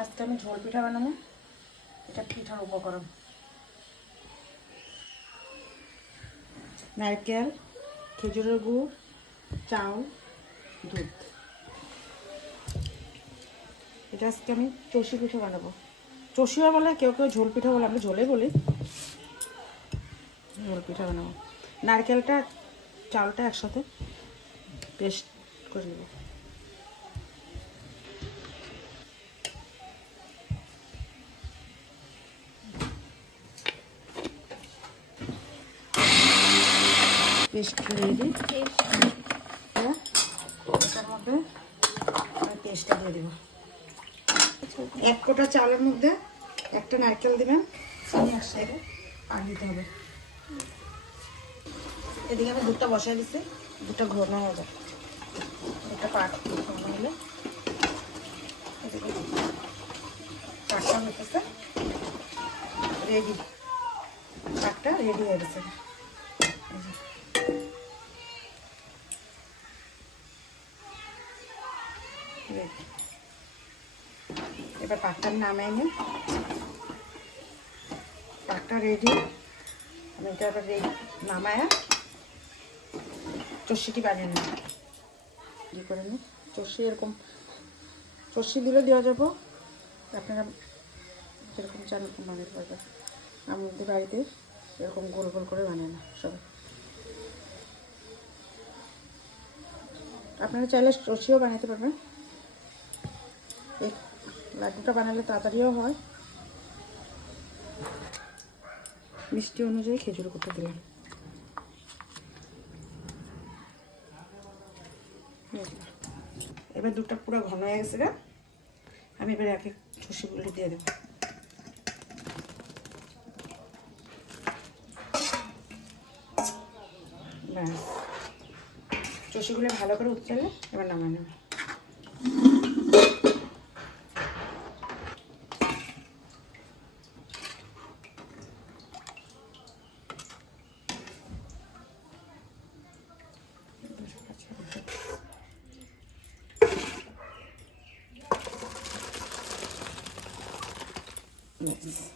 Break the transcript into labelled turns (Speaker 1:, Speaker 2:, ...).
Speaker 1: আজকে আমি ঝোল পিঠা বানাবো। এটা পিঠার উপকরণ। নারকেল, খেজুরের গুড়, চাউল, দুধ। এটা আজকে আমি চষি পিঠা বানাবো। চষিও বলে কেউ কেউ ঝোল পিঠা বলে, আমরা ঝোলে বলি। ঝোল পিঠা বানাবো। নারকেলটা চালটা একসাথে পেস্ট করে নেব। পেস্ট করে দিই হ্যাঁ মধ্যে পেস্টটা দিয়ে দেবো এক কোটা চালের মধ্যে একটা নারকেল দেবেন আর দিতে হবে এদিকে আমি দুধটা বসাই দিচ্ছি দুধটা ঘন হয়ে যায় দুধটা পাক ঘন হলে এদিকে পাকটা হইতেছে রেডি পাকটা রেডি হয়ে গেছে এবার পাকটা আমি নামাই নিই পাকটা রেডি। আমি এটা এবার রেডি নামায়া চষিটি বানিয়ে নিই কী করে নিই চষি এরকম, চষি দিলে দেওয়া যাব। আপনারা যেরকম চান বানাতে পারবেন আমাদের বাড়িতে এরকম গোল গোল করে বানিয়ে না সবাই। আপনারা চাইলে চষিও বানাতে পারবেন। লাড্ডুটা বানালে তাড়াতাড়িও হয়। মিষ্টি অনুযায়ী খেজুর করতে দিলাম। এবার দুধটা পুরো ঘন হয়ে গেছে গা। আমি এবার এক এক চষিগুলি দিয়ে দেবো। ব্যাস। চষিগুলো ভালো করে উঠলে এবার নামাই নেব Yes.